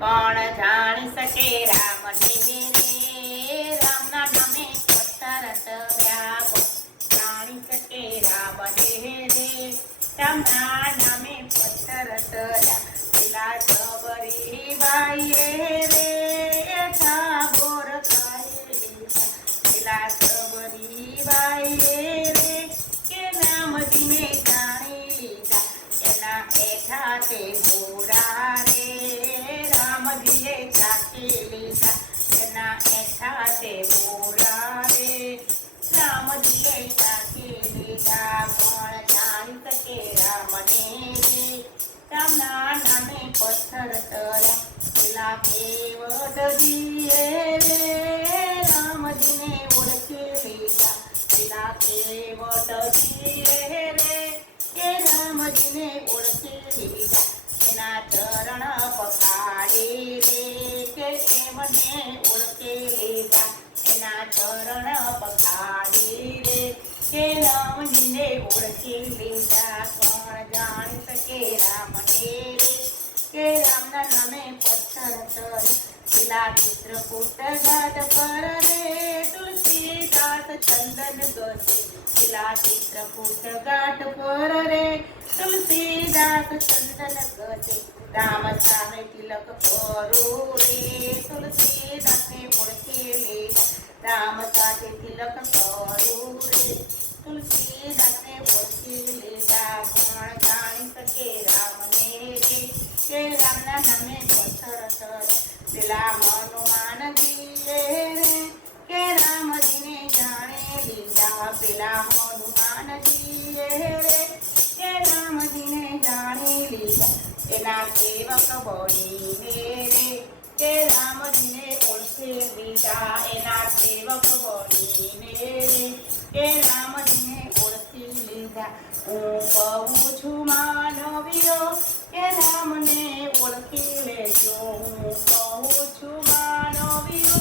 કોણ જાણી શકે રામને રે રામના નામે પથ્થર તર્યા કોણ જાણી શકે રામને રે રામના નામે પથ્થર તર્યા પેલા સબરીબાઈએ રે ઠાકોર ખાઈ પેલા સબરીબાઈએ રે કે રામજીને જાણી લીધા એના એઠા તે ગોરા રે રામજીએ ચાખી લીધા એના એઠા તે ગોરા રે રામજીએ ચાખી લીધા કોણ જાણી શકે રામને રે રામના નામે પથ્થર તર્યા પેલા કેવટજીએ રે રામજીને ઓળખી લીધા પેલા કેવટજીએ રે કે રામજીને ઓળખી લીધા એના ચરણ પખાડી રે કે એમને ઓળખી લીધા એના ચરણ પખાડી રે કે રામજીને ઓળખી લીધા કોણ જાણી શકે રામને રે કે રામના નામે પથ્થર તર્યા પેલા ચિત્રકૂટ ઘાટ પર રે તુલસીદાસ ચંદન ઘસે પેલા ચિત્રકૂટ ઘાટ પર રે તુલસીદાસ ચંદન ઘસે રામ સામે તિલક કરું રે તુલસીદાસને ઓળખી લીધા રામ સાથે તિલક કરું રે તુલસીદાસને ઓળખી લીધા કોણ જાણી શકે રામને રે કે રામના નામે પથ્થર તર્યા પેલા હનુમાનજીએ રે કે રામજીને જાણી લીધા પેલા હનુમાનજીએ રે કે રામજીને જાણી લીધા એના સેવક બનીને રે કે રામજીને ઓળખી લીધા એના સેવક બનીને રે કે રામજીને ઓળખી લીધા હું કહું છું માનવીઓ કે રામને ઓળખી લેજો હું કહું છું માનવીઓ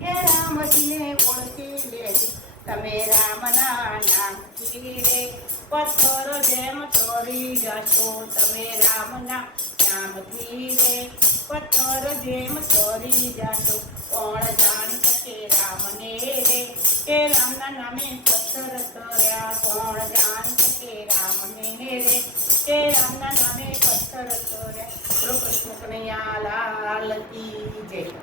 કે રામજીને ઓળખી લેજો તમે રામના નામથી રે પથ્થર જેમ તરી જશો તમે રામના નામથી રે પથ્થર જેમ તરી જશો કોણ જાણી શકે રામને રે કે રામના નામે પથ્થર તર્યા કોણ જાણી શકે રામને રે કે રામના નામે પથ્થર તર્યા. કૃષ્ણ કનૈયા લાલ કી જય.